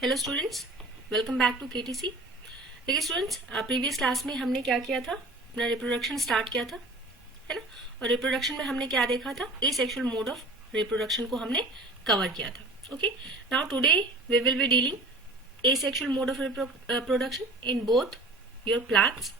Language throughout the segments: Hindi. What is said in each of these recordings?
Hello students, welcome back to KTC. देखिए स्टूडेंट्स, प्रीवियस क्लास में हमने क्या किया था, अपना रिप्रोडक्शन स्टार्ट किया था, है ना। और रिप्रोडक्शन में हमने क्या देखा था, एसेक्सुअल मोड ऑफ रिप्रोडक्शन को हमने कवर किया था। Okay, now today we will be dealing asexual mode of reproduction in both your plants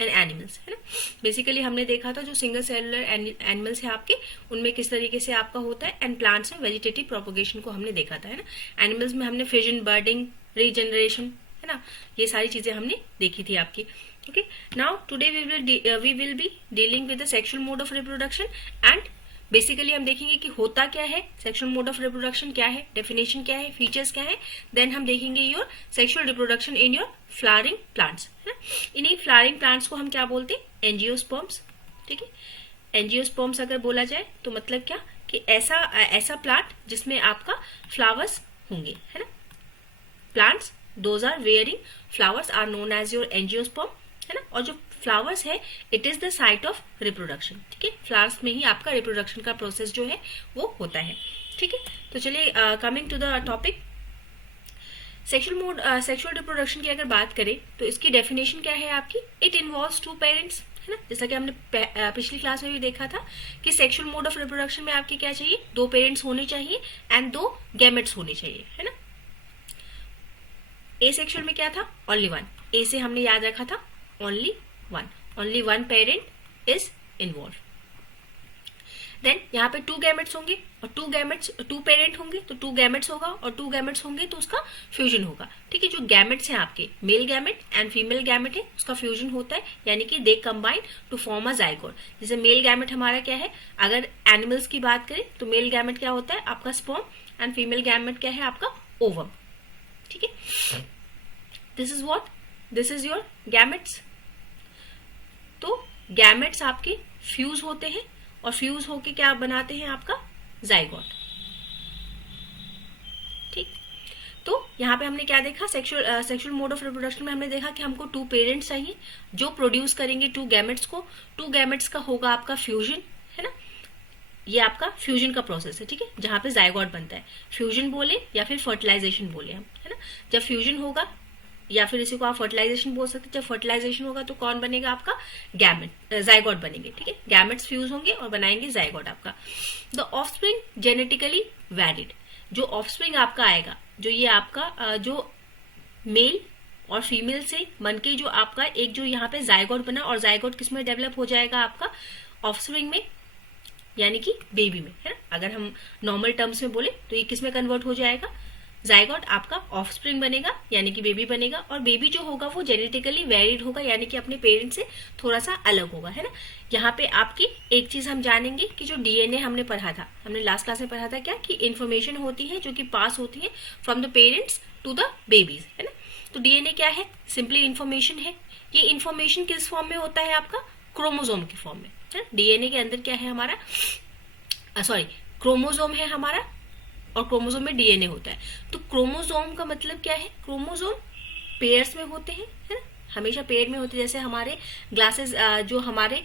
and animals, है ना। बेसिकली हमने देखा था जो सिंगल सेलुलर एनिमल्स है आपके, उनमें किस तरीके से आपका होता है, एंड प्लांट्स में वेजिटेटिव प्रोपोगेशन को हमने देखा था, है ना। एनिमल्स में हमने फिजन, बर्डिंग, रीजनरेशन, है ना, ये सारी चीजें हमने देखी थी आपकी। Okay, now today we will be dealing with the sexual mode of reproduction and basically हम देखेंगे कि होता क्या है, सेक्सुअल मोड ऑफ रिप्रोडक्शन क्या है, डेफिनेशन क्या है, फीचर्स क्या है। देन हम देखेंगे your sexual reproduction in your flowering plants, है ना। इन्हीं फ्लावरिंग प्लांट्स को हम क्या बोलते हैं, एंजियोस्पर्म्स। ठीक है, एंजियोस्पर्म्स अगर बोला जाए तो मतलब क्या कि ऐसा प्लांट जिसमें आपका फ्लावर्स होंगे, है ना। Plants those are wearing flowers are known as your angiosperm, है ना। और जो फ्लावर्स है it is the site of reproduction. ठीक है, फ्लावर्स में ही आपका रिप्रोडक्शन का प्रोसेस जो है वो होता है। ठीक है, तो चलिए coming to the topic, sexual reproduction की अगर बात करें तो इसकी डेफिनेशन क्या है आपकी, इट इन्वॉल्व्स टू पेरेंट्स, है ना। जैसा कि हमने पिछली क्लास में भी देखा था कि सेक्सुअल मोड ऑफ रिप्रोडक्शन में आपके क्या चाहिए, दो पेरेंट्स होने चाहिए एंड दो गैमेट्स होने चाहिए, है ना। एसेक्सुअल में क्या था, ओनली वन। ए से हमने याद रखा था only one parent is involve. Then यहाँ पे टू गैमेट्स होंगे और टू पेरेंट होंगे तो टू गैमेट्स होगा, और टू गैमेट्स होंगे तो उसका फ्यूजन होगा। ठीक है, जो गैमेट्स हैं आपके, male gamete and female gamete है, उसका फ्यूजन होता है, यानी कि they combine to form a zygote. जैसे मेल गैमेट हमारा क्या है, अगर एनिमल्स की बात करें तो मेल गैमेट क्या होता है आपका स्पर्म, एंड फीमेल गैमेट क्या है आपका ओवम। ठीक है, दिस इज योर गैमेट्स। तो गैमेट्स आपके फ्यूज होते हैं और फ्यूज होके क्या बनाते हैं आपका जाइगोट। ठीक, तो यहाँ पे हमने क्या देखा, सेक्सुअल मोड ऑफ रिप्रोडक्शन में हमने देखा कि हमको टू पेरेंट्स चाहिए जो प्रोड्यूस करेंगे टू गैमेट्स को। टू गैमेट्स का होगा आपका फ्यूजन, है ना। ये आपका फ्यूजन का प्रोसेस है, ठीक है, जहां पे जाइगोट बनता है। फ्यूजन बोले या फिर फर्टिलाइजेशन बोले हम, है ना। जब फ्यूजन होगा या फिर इसी को आप फर्टिलाइजेशन बोल सकते हैं, जब फर्टिलाइजेशन होगा तो कौन बनेगा आपका, गैमेट, जाइगोट बनेंगे। ठीक है, गैमेट्स फ्यूज होंगे और बनाएंगे जाइगोट आपका। द ऑफस्प्रिंग जेनेटिकली वैलिड, जो ऑफस्प्रिंग आपका आएगा, जो ये आपका जो मेल और फीमेल से बनके जो आपका एक जो यहाँ पे जाइगोट बना, और जाइगोट किस में डेवलप हो जाएगा आपका, ऑफस्प्रिंग में, यानी कि बेबी में, है ना। अगर हम नॉर्मल टर्म्स में बोले तो ये किस में कन्वर्ट हो जाएगा, जाइगोट आपका ऑफस्प्रिंग बनेगा, यानी कि बेबी बनेगा। और बेबी जो होगा वो जेनेटिकली वेरिड होगा, यानी कि अपने पेरेंट्स से थोड़ा सा अलग होगा, है ना। यहाँ पे आपकी एक चीज हम जानेंगे कि जो डीएनए हमने पढ़ा था, हमने लास्ट क्लास में पढ़ा था क्या, कि इन्फॉर्मेशन होती है जो कि पास होती है from the parents to the babies, है ना। तो डीएनए क्या है, सिंपली इन्फॉर्मेशन है। ये इन्फॉर्मेशन किस फॉर्म में होता है आपका, क्रोमोजोम के फॉर्म में, है। डीएनए के अंदर क्या है हमारा, क्रोमोजोम है हमारा, और क्रोमोजोम में डीएनए होता है। तो क्रोमोजोम का मतलब क्या है, क्रोमोजोम पेयर्स में होते हैं, है ना, हमेशा पेयर में होते हैं। जैसे हमारे ग्लासेस, जो हमारे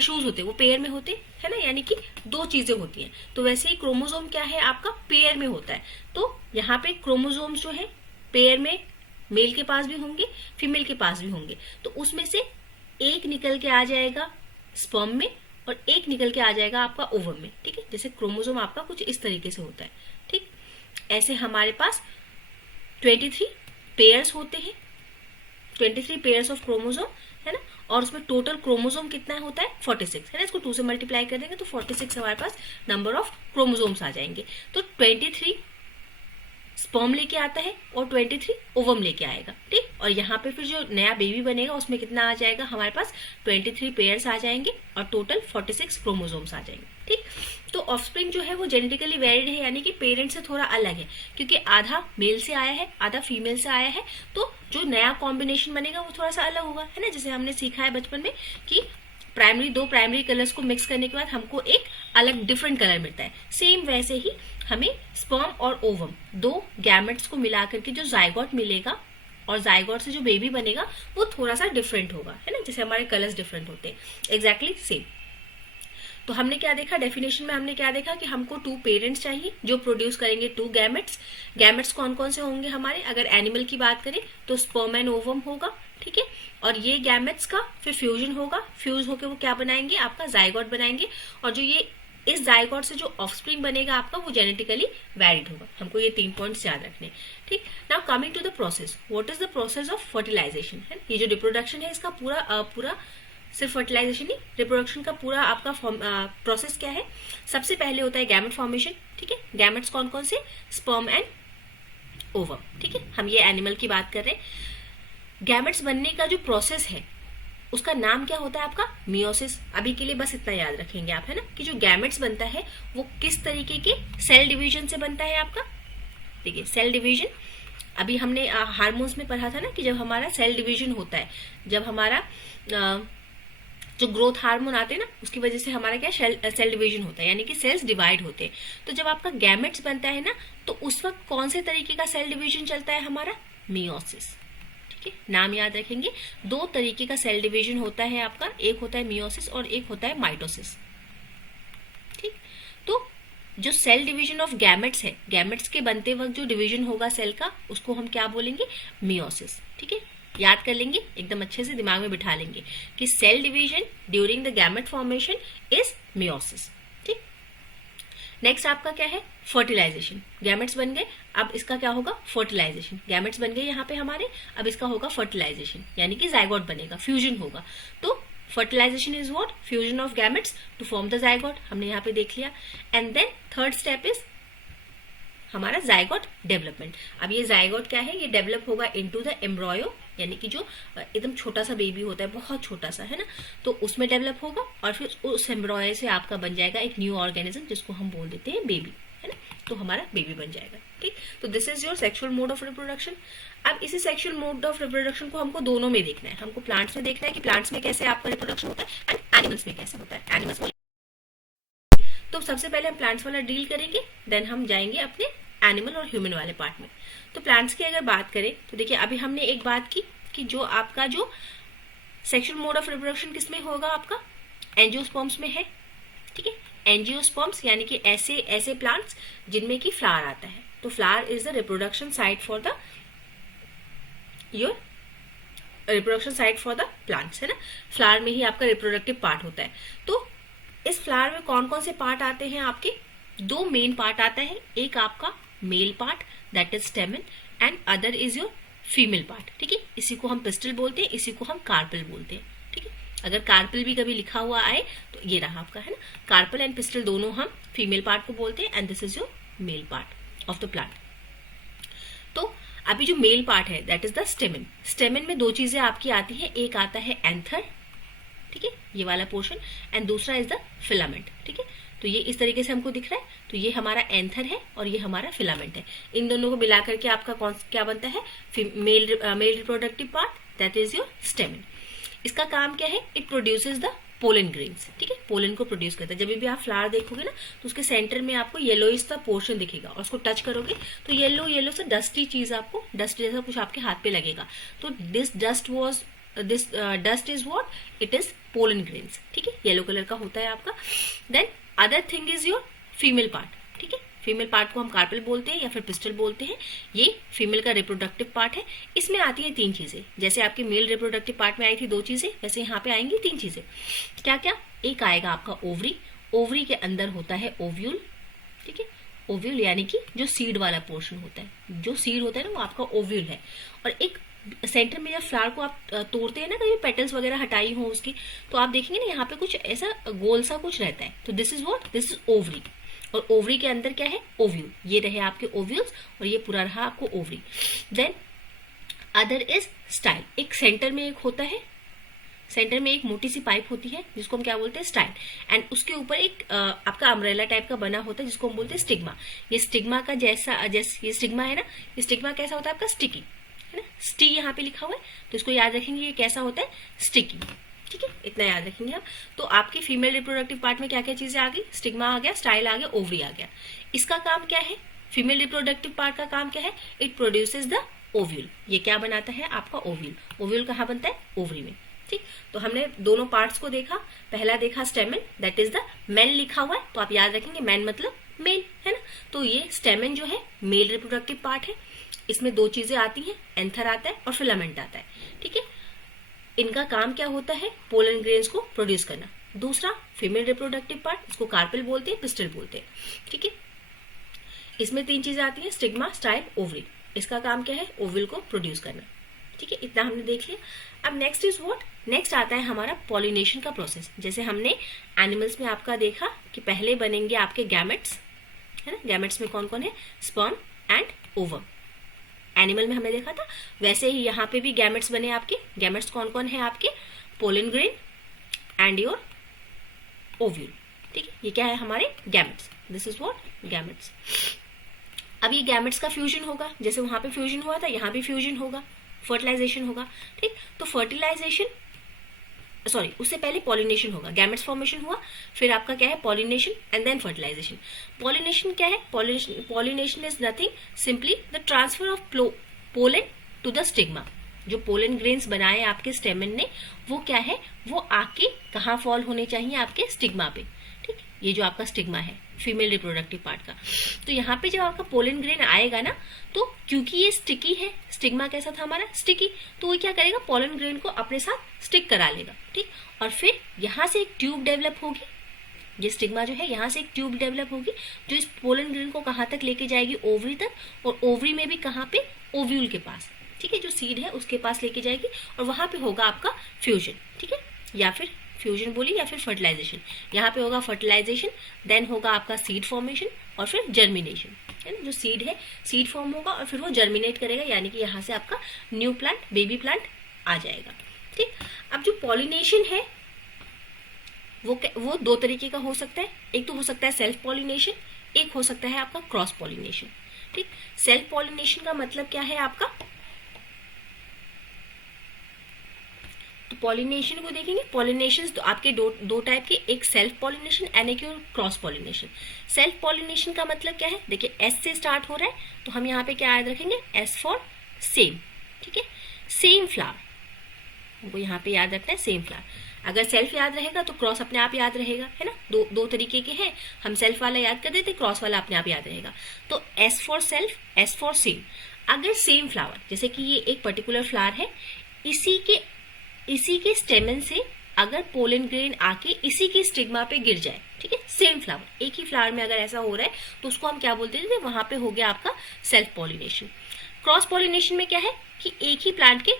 शूज होते हैं वो पेयर में होते हैं, है ना, यानी कि दो चीजें होती हैं। तो वैसे ही क्रोमोजोम क्या है आपका, पेयर में होता है। तो यहाँ पे क्रोमोजोम्स जो है पेयर में, मेल के पास भी होंगे, फीमेल के पास भी होंगे। तो उसमें से एक निकल के आ जाएगा स्पर्म में और एक निकल के आ जाएगा आपका ओवम में। ठीक है, जैसे क्रोमोजोम आपका कुछ इस तरीके से होता है। ठीक, ऐसे हमारे पास 23 पेयर्स होते हैं, 23 पेयर्स ऑफ क्रोमोजोम, है ना। और उसमें टोटल क्रोमोजोम कितना होता है, 46, है ना। इसको 2 से मल्टीप्लाई कर देंगे तो 46 हमारे पास नंबर ऑफ क्रोमोजोम्स आ जाएंगे। तो 23 स्पर्म लेके आता है और 23 ओवम लेके आएगा। ठीक, और यहाँ पे फिर जो नया बेबी बनेगा उसमें कितना आ जाएगा हमारे पास, 23 पेयर्स आ जाएंगे और टोटल 46 क्रोमोजोम्स आ जाएंगे। ठीक, तो ऑफस्प्रिंग जो है वो जेनेटिकली वेरिड है, यानी कि पेरेंट से थोड़ा अलग है, क्योंकि आधा मेल से आया है, आधा फीमेल से आया है। तो जो नया कॉम्बिनेशन बनेगा वो थोड़ा सा अलग होगा, है ना। जैसे हमने सीखा है बचपन में कि दो प्राइमरी कलर्स को मिक्स करने के बाद हमको एक अलग डिफरेंट कलर मिलता है। सेम वैसे ही हमें स्पर्म और ओवम, दो गैमेट्स को मिला करके जो जाइगोट मिलेगा, और जाइगोट से जो बेबी बनेगा वो थोड़ा सा डिफरेंट होगा, है ना। जैसे हमारे कलर्स डिफरेंट होते हैं, एग्जैक्टली सेम। तो हमने क्या देखा डेफिनेशन में, हमने क्या देखा कि हमको 2 पेरेंट्स चाहिए जो प्रोड्यूस करेंगे 2 गैमेट्स। गैमेट्स कौन कौन से होंगे हमारे, अगर एनिमल की बात करें तो स्पर्म एंड ओवम होगा, ठीक है। और ये गैमेट्स का फिर फ्यूजन होगा, फ्यूज होकर वो क्या बनाएंगे, आपका जाइगोट बनाएंगे। और जो ये इस जाइगोट से जो ऑफस्प्रिंग बनेगा आपका, वो जेनेटिकली वैलिड होगा। हमको ये 3 पॉइंट्स याद रखने, ठीक। Now coming to the process, what is the process of fertilization, है। ये जो रिप्रोडक्शन है इसका पूरा सिर्फ फर्टिलाइजेशन नहीं, रिप्रोडक्शन का पूरा आपका प्रोसेस क्या है। सबसे पहले होता है गैमेट फॉर्मेशन, ठीक है। गैमेट्स कौन कौन से, स्पर्म एंड ओवम, ठीक है। हम ये एनिमल की बात कर रहे हैं। गैमेट्स बनने का जो प्रोसेस है उसका नाम क्या होता है आपका, मियोसिस। अभी के लिए बस इतना याद रखेंगे आप, है ना, कि जो गैमेट्स बनता है वो किस तरीके के सेल डिवीजन से बनता है आपका। देखिए सेल डिवीजन, अभी हमने हार्मोन्स में पढ़ा था ना कि जब हमारा सेल डिवीजन होता है, जब हमारा जो ग्रोथ हार्मोन आते हैं ना, उसकी वजह से हमारा क्या सेल डिवीजन होता है, यानी कि सेल्स डिवाइड होते हैं। तो जब आपका गैमेट्स बनता है ना, तो उस वक्त कौन से तरीके का सेल डिवीजन चलता है हमारा, मियोसिस, ठीक है। नाम याद रखेंगे, 2 तरीके का सेल डिवीजन होता है आपका, एक होता है मियोसिस और एक होता है माइटोसिस, ठीक। तो जो सेल डिवीजन ऑफ गैमेट्स है, गैमेट्स के बनते वक्त जो डिवीजन होगा सेल का, उसको हम क्या बोलेंगे, मियोसिस, ठीक है। याद कर लेंगे, एकदम अच्छे से दिमाग में बिठा लेंगे कि cell division during the gamete formation is meiosis, ठीक। नेक्स्ट आपका क्या है, फर्टिलाइजेशन। गैमेट्स बन गए, अब इसका क्या होगा, फर्टिलाइजेशन। गैमेट्स बन गए यहाँ पे हमारे, अब इसका होगा फर्टिलाइजेशन, यानी कि जाइगोट बनेगा, फ्यूजन होगा। तो fertilization is what, fusion of gametes to form the zygote, हमने यहाँ पे देख लिया। And then third step is हमारा जाइगोट डेवलपमेंट। अब ये जाइगोट क्या है, ये डेवलप होगा इनटू द एम्ब्रॉयो, यानी कि जो एकदम छोटा सा बेबी होता है, बहुत छोटा सा, है ना, तो उसमें डेवलप होगा। और फिर उस एम्ब्रॉयो से आपका बन जाएगा एक न्यू ऑर्गेनिज्म, जिसको हम बोल देते हैं बेबी, है ना। तो हमारा बेबी बन जाएगा, ठीक। तो this is your sexual mode of reproduction. अब इसी सेक्सुअल मोड ऑफ रिप्रोडक्शन को हमको दोनों में देखना है। हमको प्लांट्स में देखना है कि प्लांट्स में कैसे आपका रिप्रोडक्शन होता है, एंड एनिमल्स में कैसे होता है, एनिमल्स में। तो सबसे पहले हम प्लांट्स वाला डील करेंगे, देन हम जाएंगे अपने एनिमल और ह्यूमन वाले पार्ट में। तो प्लांट्स की अगर बात करें तो देखिए, अभी हमने एक बात की कि जो आपका जो सेक्सुअल मोड ऑफ रिप्रोडक्शन किसमें होगा, आपका एंजियोस्पर्म्स में है, ठीक है। एंजियोस्पर्म्स यानी कि ऐसे प्लांट्स जिनमें कि फ्लावर आता है। तो flower is the reproduction site for the plants, है ना। फ्लावर में ही आपका रिप्रोडक्टिव पार्ट होता है। तो इस फ्लावर में कौन कौन से पार्ट आते हैं आपके, 2 मेन पार्ट आता है। एक आपका male part that is स्टेमन, and other is your female part, ठीक है। इसी को हम पिस्टल बोलते हैं, इसी को हम कार्पल बोलते हैं, ठीक है। अगर कार्पल भी कभी लिखा हुआ आए तो ये रहा आपका, है ना। कार्पल एंड पिस्टल दोनों हम फीमेल पार्ट को बोलते हैं, and this is your male part of the plant. तो अभी जो मेल पार्ट है दैट इज द स्टेमन। स्टेमन में 2 चीजें आपकी आती है, एक आता है एंथर, ठीक है, ये वाला पोर्शन, एंड दूसरा इज द फिलामेंट, ठीक है। तो ये इस तरीके से हमको दिख रहा है। तो ये हमारा एंथर है और ये हमारा फिलामेंट है। इन दोनों को मिलाकर के आपका क्या बनता है, male reproductive part that is your स्टेमन। इसका काम क्या है, it produces the pollen grains, ठीक है। पोलन को प्रोड्यूस करता है। जब भी आप फ्लावर देखोगे ना, तो उसके सेंटर में आपको येलोइश सा पोर्शन दिखेगा, और उसको टच करोगे तो येलो से डस्टी चीज, आपको डस्ट जैसा कुछ आपके हाथ पे लगेगा। तो this dust is what, it is pollen grains, ठीक है। येलो कलर का होता है आपका। Then other thing is your female part, ठीक है। फीमेल पार्ट को हम कार्पल बोलते हैं या फिर पिस्टल बोलते हैं। ये फीमेल का रिप्रोडक्टिव पार्ट है। इसमें आती है 3 चीजें, जैसे आपके मेल रिप्रोडक्टिव पार्ट में आई थी 2 चीजें, वैसे यहाँ पे आएंगी 3 चीजें। क्या क्या, एक आएगा आपका ओवरी। ओवरी के अंदर होता है ओव्यूल, ठीक है। ओव्यूल यानी कि जो सीड वाला पोर्शन होता है, जो सीड होता है ना, वो आपका ओव्यूल है। और एक सेंटर में जब फ्लावर को आप तोड़ते हैं ना, कभी पेटल्स वगैरह हटाई हो उसकी, तो आप देखेंगे ना यहाँ पे कुछ ऐसा गोल सा कुछ रहता है। तो this is what, this is ovary. और ओवरी के अंदर क्या है, ओव्यूल। ये रहे आपके ओव्यूल्स और ये पूरा रहा आपको ovary. Then other is style. एक सेंटर में एक होता है, सेंटर में एक मोटी सी पाइप होती है जिसको हम क्या बोलते हैं, स्टाइल। एंड उसके ऊपर एक आपका अम्ब्रेला टाइप का बना होता है जिसको हम बोलते हैं स्टिग्मा। ये स्टिग्मा का जैसा ये स्टिग्मा है ना, ये स्टिग्मा कैसा होता है आपका, स्टिकी, है ना। स्टी यहाँ पे लिखा हुआ है, तो इसको याद रखेंगे, ये कैसा होता है, स्टिकी, ठीक है। इतना याद रखेंगे आप। तो आपके फीमेल रिप्रोडक्टिव पार्ट में क्या क्या चीजें आ गई, स्टिग्मा आ गया, स्टाइल आ गया, ओवरी आ गया। इसका काम क्या है, फीमेल रिप्रोडक्टिव पार्ट का काम क्या है, इट प्रोड्यूसेस द ओव्यूल। ये क्या बनाता है आपका ओव्यूल। ओव्यूल कहाँ बनता है, ओवरी में, ठीक, तो हमने दोनों पार्ट्स को देखा। पहला देखा स्टेमन, दैट इज द मेन लिखा हुआ है, तो आप याद रखेंगे मेन मतलब मेल, है ना। तो ये स्टेमन जो है मेल रिप्रोडक्टिव पार्ट है। इसमें दो चीजें आती हैं, एंथर आता है और फिलामेंट आता है, ठीक है। इनका काम क्या होता है, पोलन ग्रेन्स को प्रोड्यूस करना। दूसरा फीमेल रिप्रोडक्टिव पार्ट, इसको कार्पेल बोलते हैं, पिस्टल बोलते हैं, ठीक है। इसमें तीन चीजें आती हैं, स्टिग्मा, स्टाइल, ओवरी। इसका काम क्या है, ओवल को प्रोड्यूस करना, ठीक है। इतना हमने देख लिया। अब नेक्स्ट इज व्हाट, नेक्स्ट आता है हमारा पॉलिनेशन का प्रोसेस। जैसे हमने एनिमल्स में आपका देखा कि पहले बनेंगे आपके गैमेट्स, है ना। गैमेट्स में कौन कौन है, स्पर्म एंड ओवम। एनिमल में हमने देखा था, वैसे ही यहाँ पे भी गैमेट्स बने आपके। गैमेट्स कौन कौन है आपके, pollen grain and your ovule, ठीक है। ये क्या है हमारे gametes, this is what gametes. अब ये गैमेट्स का फ्यूजन होगा, जैसे वहां पे फ्यूजन हुआ था यहाँ भी फ्यूजन होगा, फर्टिलाइजेशन होगा, ठीक। तो फर्टिलाइजेशन, सॉरी, उससे पहले पॉलिनेशन होगा, गैमेट्स फॉर्मेशन हुआ, फिर आपका क्या है pollination and then fertilization. Pollination क्या है, pollination is nothing simply the transfer of pollen to the stigma. जो पोलन ग्रेन्स बनाए आपके स्टेमन ने, वो क्या है, वो आके कहाँ फॉल होने चाहिए, आपके स्टिग्मा पे, ठीक। ये जो आपका स्टिग्मा है फीमेल रिप्रोडक्टिव पार्ट का, तो यहाँ पे जब आपका पोलन ग्रेन आएगा ना, तो क्योंकि ये स्टिकी है, स्टिग्मा कैसा था हमारा, स्टिकी, तो वो क्या करेगा, पोलन ग्रेन को अपने साथ स्टिक करा लेगा, ठीक। और फिर यहाँ से एक ट्यूब डेवलप होगी, ये स्टिग्मा जो है यहाँ से एक ट्यूब डेवलप होगी, जो इस पोलन ग्रेन को कहाँ तक लेके जाएगी, ओवरी तक, और ओवरी में भी कहाँ पे, ओव्यूल के पास, ठीक है, जो सीड है उसके पास लेके जाएगी, और वहां पे होगा आपका फ्यूजन, ठीक है, या फिर फ्यूजन बोली या फिर फर्टिलाइजेशन। यहाँ पे होगा फर्टिलाइजेशन, देन होगा आपका सीड फॉर्मेशन और फिर जर्मिनेशन, है ना। जो सीड है, सीड फॉर्म होगा और फिर वो जर्मिनेट करेगा, यानी कि यहाँ से आपका न्यू प्लांट, बेबी प्लांट आ जाएगा, ठीक। अब जो पॉलिनेशन है वो दो तरीके का हो सकता है। एक तो हो सकता है सेल्फ पॉलिनेशन, एक हो सकता है आपका क्रॉस पॉलिनेशन, ठीक। सेल्फ पॉलिनेशन का मतलब क्या है आपका, तो पॉलिनेशन को देखेंगे, पॉलिनेशन तो आपके दो टाइप के, एक सेल्फ पॉलिनेशन एंड एक क्रॉस पॉलिनेशन। सेल्फ पॉलिनेशन का मतलब क्या है, देखिए एस से स्टार्ट हो रहा है, तो हम यहाँ पे क्या याद रखेंगे, एस फॉर सेम, ठीक है, सेम फ्लावर, हमको यहाँ पे याद रखना है सेम फ्लावर। अगर सेल्फ याद रहेगा तो क्रॉस अपने आप याद रहेगा, है ना। दो तरीके के हैं, हम सेल्फ वाला याद कर देते, क्रॉस वाला अपने आप याद रहेगा। तो S for self, S for same. अगर सेम फ्लावर, जैसे कि ये एक पर्टिकुलर फ्लावर है, इसी के स्टेमन से अगर पोलन ग्रेन आके इसी के स्टिग्मा पे गिर जाए, ठीक है, सेम फ्लावर, एक ही फ्लावर में अगर ऐसा हो रहा है, तो उसको हम क्या बोलते थे, वहां पे हो गया आपका सेल्फ पॉलिनेशन। क्रॉस पॉलिनेशन में क्या है कि एक ही प्लांट के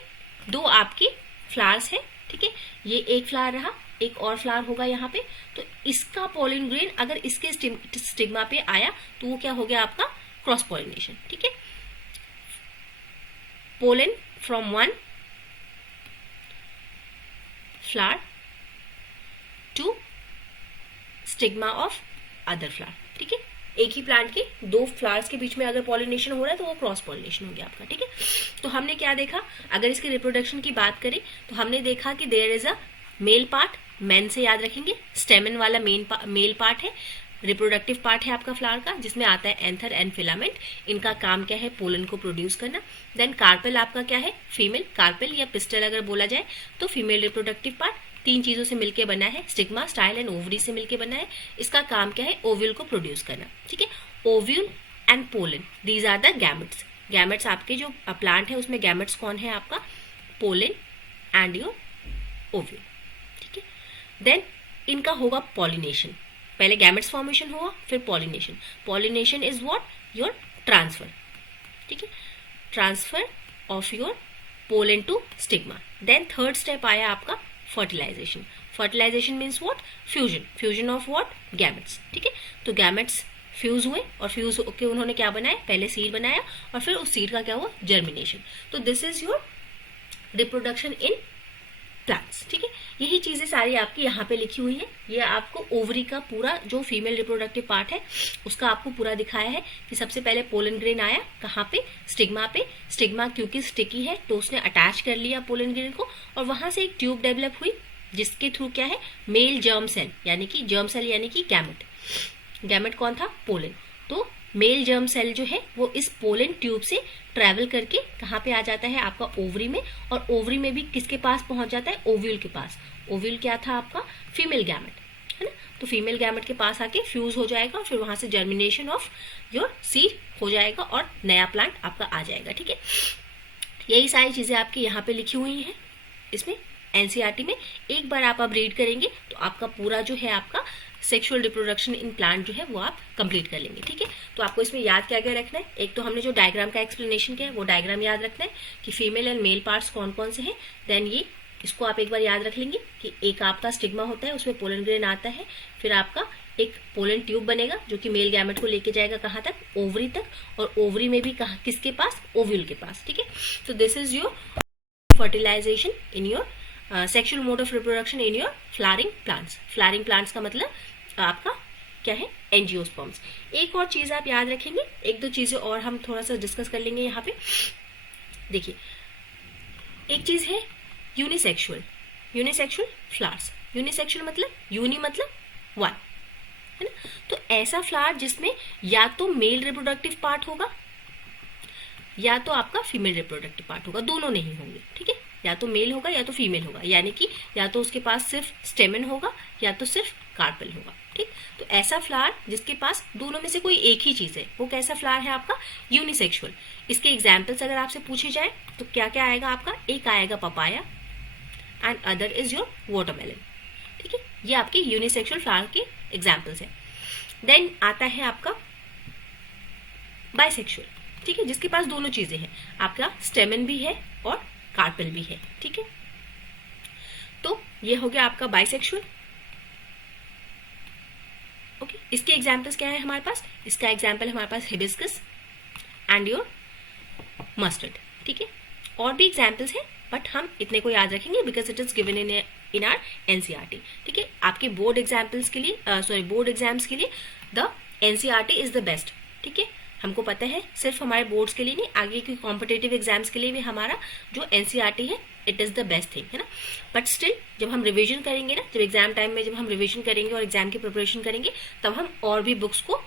दो आपके फ्लावर्स है, ठीक है, ये एक फ्लावर रहा, एक और फ्लावर होगा यहाँ पे, तो इसका पोलन ग्रेन अगर इसके स्टिग्मा पे आया तो वो क्या हो गया आपका क्रॉस पॉलिनेशन, ठीक है। Pollen from one flower to stigma of other flower, ठीक है। एक ही प्लांट के दो फ्लावर्स के बीच में अगर पॉलिनेशन हो रहा है तो वो क्रॉस पॉलिनेशन हो गया आपका, ठीक है। तो हमने क्या देखा, अगर इसके रिप्रोडक्शन की बात करें तो हमने देखा कि there is a male part, man से याद रखेंगे, स्टेमन वाला मेल पार्ट है, रिप्रोडक्टिव पार्ट है आपका फ्लावर का, जिसमें आता है एंथर एंड फिलामेंट। इनका काम क्या है, पोलन को प्रोड्यूस करना। देन कार्पेल आपका क्या है, फीमेल, कार्पेल या पिस्टल अगर बोला जाए तो फीमेल रिप्रोडक्टिव पार्ट, तीन चीजों से मिलकर बना है, स्टिग्मा, स्टाइल एंड ओवरी से मिलकर बना है। इसका काम क्या है, ओव्यूल को प्रोड्यूस करना, ठीक है। Ovule and pollen, these are the gametes. Gametes आपके जो प्लांट है उसमें गैमेट्स कौन है आपका, पोलन एंड योर ओव्यूल, ठीक है। देन इनका होगा पॉलिनेशन, पहले गैमेट्स फॉर्मेशन हुआ फिर pollination. Pollination is what, your transfer, ठीक है, transfer of your pollen to stigma. Then third step आया आपका fertilization. Fertilization means what, fusion, fusion of what, gametes, ठीक है। तो गैमेट्स फ्यूज हुए और फ्यूज होकर उन्होंने क्या बनाया, पहले सीड बनाया और फिर उस सीड का क्या हुआ, जर्मिनेशन। तो this is your reproduction in plants, ठीक है। यही चीजें सारी आपकी यहाँ पे लिखी हुई है। ये आपको ओवरी का पूरा जो फीमेल रिप्रोडक्टिव पार्ट है उसका आपको पूरा दिखाया है कि सबसे पहले पोलन ग्रेन आया कहाँ पे, स्टिग्मा पे। स्टिग्मा क्योंकि स्टिकी है तो उसने अटैच कर लिया पोलन ग्रेन को और वहां से एक ट्यूब डेवलप हुई जिसके थ्रू क्या है, मेल जर्म सेल यानी कि गैमेट। गैमेट कौन था, पोलन। तो मेल जर्म सेल जो है वो इस पोलन ट्यूब से ट्रेवल करके कहाँ पे आ जाता है आपका ओवरी में, और ओवरी में भी किसके पास पहुंच जाता है, ओव्यूल के पास। ओव्यूल क्या था आपका, फीमेल गैमेट, है ना। तो फीमेल गैमेट के पास आके फ्यूज हो जाएगा, फिर वहां से जर्मिनेशन ऑफ योर सीड हो जाएगा और नया प्लांट आपका आ जाएगा, ठीक है। यही सारी चीजें आपकी यहाँ पे लिखी हुई हैं इसमें एनसीईआरटी में। एक बार आप अब रीड करेंगे तो आपका पूरा जो है आपका सेक्सुअल रिप्रोडक्शन इन प्लांट जो है वो आप कंप्लीट कर लेंगे, ठीक है। तो आपको इसमें याद क्या क्या रखना है, एक तो हमने जो डायग्राम का एक्सप्लेनेशन किया है वो डायग्राम याद रखना है कि फीमेल एंड मेल पार्ट्स कौन कौन से हैं। देन ये इसको आप एक बार याद रख लेंगे कि एक आपका स्टिग्मा होता है, उसमें पोलन ग्रेन आता है, फिर आपका एक पोलन ट्यूब बनेगा जो कि मेल गैमेट को लेके जाएगा कहाँ तक, ओवरी तक, और ओवरी में भी कहाँ, किसके पास, ओव्यूल के पास, ठीक है। तो this is your fertilization in your sexual mode of reproduction in your flowering plants. Flowering plants का मतलब आपका क्या है, एंजियोस्पर्म्स। एक और चीज आप याद रखेंगे, एक दो चीजें और हम थोड़ा सा डिस्कस कर लेंगे यहाँ पे। देखिए, एक चीज है यूनिसेक्सुअल, यूनिसेक्सुअल फ्लावर्स। यूनिसेक्सुअल मतलब यूनि मतलब वन, है ना। तो ऐसा फ्लावर जिसमें या तो मेल रिप्रोडक्टिव पार्ट होगा या तो आपका फीमेल रिप्रोडक्टिव पार्ट होगा, दोनों नहीं होंगे, ठीक है। या तो मेल होगा या तो फीमेल होगा, यानी कि या तो उसके पास सिर्फ स्टेमन होगा या तो सिर्फ कार्पेल होगा, ठीक। तो ऐसा फ्लावर जिसके पास दोनों में से कोई एक ही चीज है, वो कैसा फ्लावर है आपका, यूनिसेक्सुअल। इसके एग्जाम्पल्स अगर आपसे पूछे जाए तो क्या क्या आएगा आपका, एक आएगा papaya and other is your watermelon, ठीक है। ये आपके यूनिसेक्सुअल फ्लावर के एग्जाम्पल्स हैं। देन आता है आपका बाइसेक्सुअल, ठीक है, जिसके पास दोनों चीजें हैं, आपका स्टेमन भी है और कार्पेल भी है, ठीक है। तो ये हो गया आपका बाइसेक्सुअल, ओके। इसके एग्जाम्पल्स क्या है हमारे पास, इसका एग्जाम्पल हमारे पास हिबिस्कस एंड योर मस्टर्ड, ठीक है। और भी एग्जाम्पल्स हैं बट हम इतने को याद रखेंगे because it is given in are NCERT, ठीक है। आपके बोर्ड एग्जाम्पल्स के लिए बोर्ड एग्जाम्स के लिए the NCERT is the best, ठीक है। हमको पता है सिर्फ हमारे बोर्ड्स के लिए नहीं, आगे की कॉम्पिटेटिव एग्जाम्स के लिए भी हमारा जो एनसीईआरटी है it is the best thing, है ना। बट स्टिल जब हम रिवीजन करेंगे ना, जब एग्जाम टाइम में जब हम रिवीजन करेंगे और एग्जाम की प्रिपरेशन करेंगे, तब हम और भी बुक्स को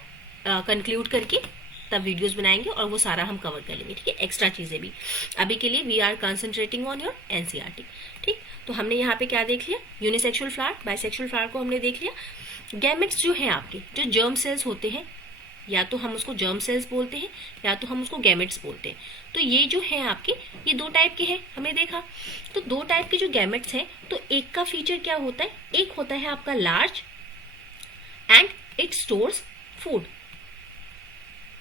कंक्लूड करके तब वीडियोस बनाएंगे और वो सारा हम कवर कर लेंगे, ठीक है। एक्स्ट्रा चीजें भी अभी के लिए we are concentrating on your NCERT, ठीक। तो हमने यहाँ पे क्या देख लिया, यूनिसेक्सुअल फ्लावर, बाइसेक्सुअल फ्लावर को हमने देख लिया। गैमेट्स जो है आपके, जो जर्म सेल्स होते हैं, या तो हम उसको जर्म सेल्स बोलते हैं या तो हम उसको गैमेट्स बोलते हैं। तो ये जो है आपके, ये दो टाइप के हैं, हमने देखा। तो दो टाइप के जो गैमेट्स हैं, तो एक का फीचर क्या होता है, एक होता है आपका large and it stores food,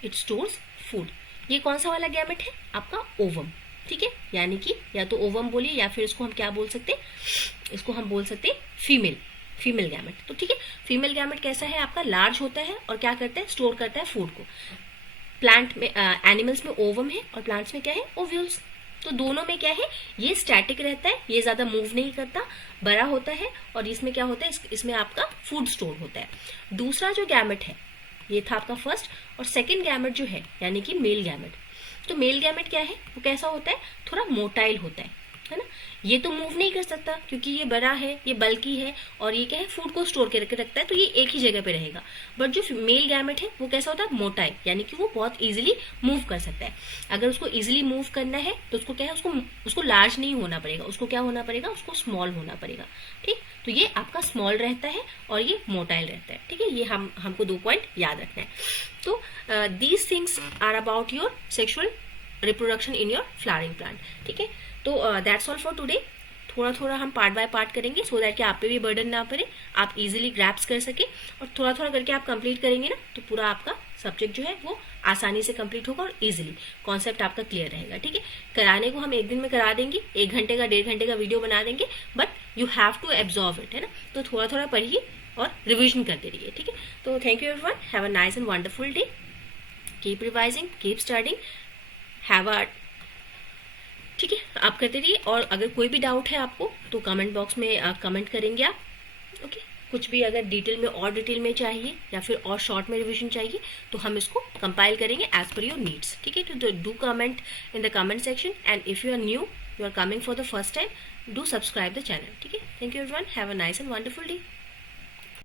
it stores food. ये कौन सा वाला गैमेट है आपका, ओवम, ठीक है। यानी कि या तो ओवम बोलिए या फिर इसको हम क्या बोल सकते हैं, इसको हम बोल सकते हैं फीमेल गैमेट। तो ठीक है, फीमेल गैमेट कैसा है आपका, लार्ज होता है और क्या करता है, स्टोर करता है फूड को। प्लांट में एनिमल्स में ओवम है और प्लांट्स में क्या है, ओव्यूल्स। तो दोनों में क्या है, ये स्टैटिक रहता है, ये ज्यादा मूव नहीं करता, बड़ा होता है, और इसमें क्या होता है, इसमें आपका फूड स्टोर होता है। दूसरा जो गैमेट है, ये था आपका फर्स्ट, और सेकेंड गैमेट जो है यानी कि मेल गैमेट। तो मेल गैमेट क्या है, वो कैसा होता है, थोड़ा मोटाइल होता है ना। ये तो मूव नहीं कर सकता क्योंकि ये बड़ा है, ये बल्कि है, और ये क्या है, फूड को स्टोर करके रखता है, तो ये एक ही जगह पे रहेगा। बट जो मेल गैमेट है वो कैसा होता है, मोटाइल, यानी कि वो बहुत इजीली मूव कर सकता है। अगर उसको इजीली मूव करना है तो उसको क्या है, उसको लार्ज नहीं होना पड़ेगा, उसको क्या होना पड़ेगा, उसको स्मॉल होना पड़ेगा, ठीक। तो ये आपका स्मॉल रहता है और ये मोटाइल रहता है, ठीक है। ये हमको 2 पॉइंट याद रखना है। तो these things are about your sexual reproduction in your flowering plant, ठीक है। तो दैट्स ऑल फॉर टुडे। थोड़ा थोड़ा हम पार्ट बाय पार्ट करेंगे सो दैट कि आप पे भी बर्डन ना पड़े, आप इजीली ग्रैप्स कर सके, और थोड़ा थोड़ा करके आप कंप्लीट करेंगे ना तो पूरा आपका सब्जेक्ट जो है वो आसानी से कंप्लीट होगा और इजीली कॉन्सेप्ट आपका क्लियर रहेगा, ठीक है। कराने को हम 1 दिन में करा देंगे, 1 घंटे का 1.5 घंटे का वीडियो बना देंगे, but you have to absorb it, है ना। तो थोड़ा थोड़ा पढ़िए और रिविजन करते रहिए, ठीक है। तो thank you everyone, have a nice and wonderful day, keep revising, keep studying, have a, ठीक है, आप करते रहिए। और अगर कोई भी डाउट है आपको तो कमेंट बॉक्स में कमेंट करेंगे आप, ओके। कुछ भी अगर डिटेल में चाहिए या फिर और शॉर्ट में रिवीजन चाहिए तो हम इसको कंपाइल करेंगे एज पर योर नीड्स, ठीक है। तो do comment in the comment section, and if you are new, you are coming for the first time, do subscribe the channel, ठीक है। Thank you everyone, have a nice and wonderful day.